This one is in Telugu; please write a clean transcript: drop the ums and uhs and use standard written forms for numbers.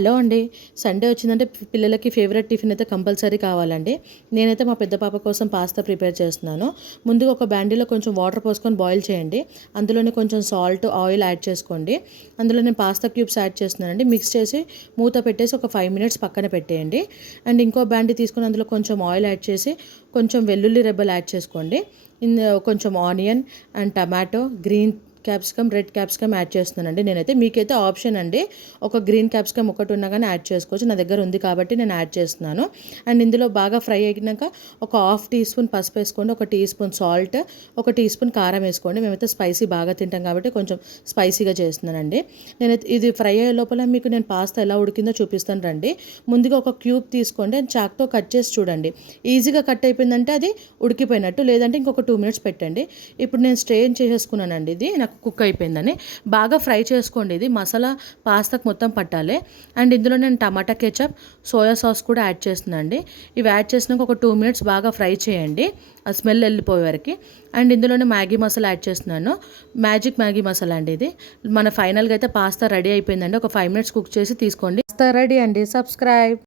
హలో అండి. సండే వచ్చిందంటే పిల్లలకి ఫేవరెట్ టిఫిన్ అయితే కంపల్సరీ కావాలండి. నేనైతే మా పెద్ద పాప కోసం పాస్తా ప్రిపేర్ చేస్తున్నాను. ముందుగా ఒక బాండీలో కొంచెం వాటర్ పోసుకొని బాయిల్ చేయండి. అందులోనే కొంచెం సాల్ట్, ఆయిల్ యాడ్ చేసుకోండి. అందులో నేను పాస్తా క్యూబ్స్ యాడ్ చేస్తున్నానండి. మిక్స్ చేసి మూత పెట్టేసి ఒక 5 మినిట్స్ పక్కన పెట్టేయండి. అండ్ ఇంకో బాండీ తీసుకొని అందులో కొంచెం ఆయిల్ యాడ్ చేసి కొంచెం వెల్లుల్లి రెబ్బలు యాడ్ చేసుకోండి. కొంచెం onion and tomato, green capsicum, red capsicum add చేస్తున్నానండి నేనైతే. మీకైతే ఆప్షన్ అండి, ఒక గ్రీన్ క్యాప్సికమ్ ఒకటి ఉన్నా కానీ యాడ్ చేసుకోవచ్చు. నా దగ్గర ఉంది కాబట్టి నేను యాడ్ చేస్తున్నాను. అండ్ ఇందులో బాగా ఫ్రై అయినాక ఒక హాఫ్ టీ స్పూన్ పసుపు వేసుకోండి, ఒక టీ స్పూన్ సాల్ట్, ఒక టీ స్పూన్ కారం వేసుకోండి. మేమైతే స్పైసీ బాగా తింటాం కాబట్టి కొంచెం స్పైసీగా చేస్తున్నానండి. నేనైతే ఇది ఫ్రై అయ్యే లోపల మీకు నేను పాస్తా ఎలా ఉడికిందో చూపిస్తాను రండి. ముందుగా ఒక క్యూబ్ తీసుకోండి అండ్ చాక్తో కట్ చేసి చూడండి. ఈజీగా కట్ అయిపోయిందంటే అది ఉడికిపోయినట్టు, లేదంటే ఇంకొక 2 మినిట్స్ పెట్టండి. ఇప్పుడు నేను స్ట్రెయిన్ చేసేసుకున్నానండి. ఇది నాకు కుక్ అయిపోయిందని. బాగా ఫ్రై చేసుకోండి. ఇది మసాలా పాస్తాకు మొత్తం పట్టాలి. అండ్ ఇందులో నేను టమాటా కెచప్, సోయా సాస్ కూడా యాడ్ చేస్తున్నానండి. ఇవి యాడ్ చేసినాక ఒక 2 మినిట్స్ బాగా ఫ్రై చేయండి, ఆ స్మెల్ వెళ్ళిపోయే వరకు. అండ్ ఇందులోనే మ్యాగీ మసాలా యాడ్ చేస్తున్నాను. మ్యాజిక్ మ్యాగీ మసాలా అండి ఇది. మన ఫైనల్గా అయితే పాస్తా రెడీ అయిపోయిందండి. ఒక 5 మినిట్స్ కుక్ చేసి తీసుకోండి. పాస్తా రెడీ అండి. సబ్స్క్రైబ్.